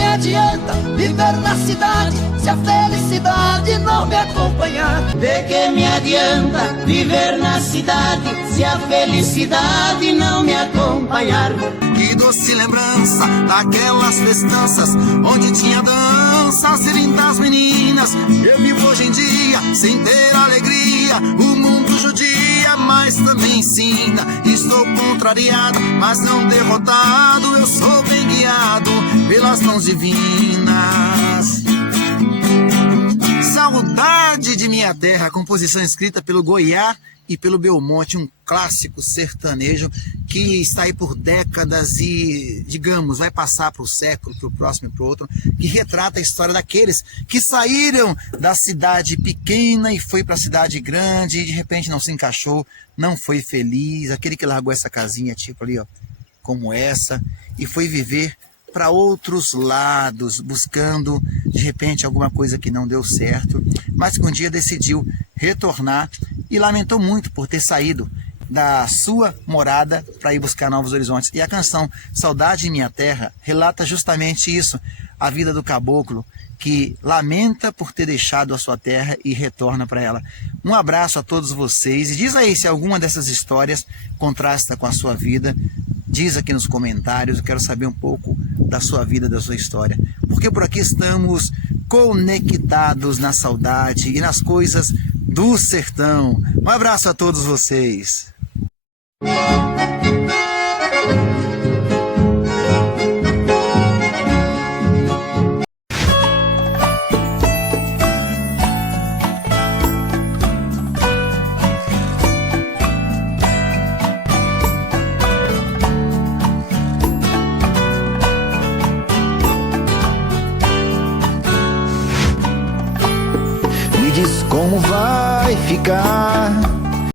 me adianta viver na cidade se a felicidade não me acompanhar? De que me adianta viver na cidade se a felicidade não me acompanhar? Que doce lembrança daquelas festanças onde tinha danças e lindas meninas. Eu vivo hoje em dia sem ter alegria. O mundo judia, mas também ensina. Estou contrariado, mas não derrotado. Eu sou bem guiado pelas mãos divinas. Saudade de minha terra, composição escrita pelo Goiá e pelo Belmonte, um clássico sertanejo que está aí por décadas e, digamos, vai passar para o século, para o próximo e para o outro, que retrata a história daqueles que saíram da cidade pequena e foi para a cidade grande e de repente não se encaixou, não foi feliz, aquele que largou essa casinha tipo ali, ó, como essa, e foi viver para outros lados, buscando de repente alguma coisa que não deu certo, mas que um dia decidiu retornar e lamentou muito por ter saído da sua morada para ir buscar novos horizontes. E a canção Saudade em Minha Terra relata justamente isso, a vida do caboclo que lamenta por ter deixado a sua terra e retorna para ela. Um abraço a todos vocês e diz aí se alguma dessas histórias contrasta com a sua vida. Diz aqui nos comentários, eu quero saber um pouco da sua vida, da sua história. Porque por aqui estamos conectados na saudade e nas coisas do sertão. Um abraço a todos vocês. Me diz como vai ficar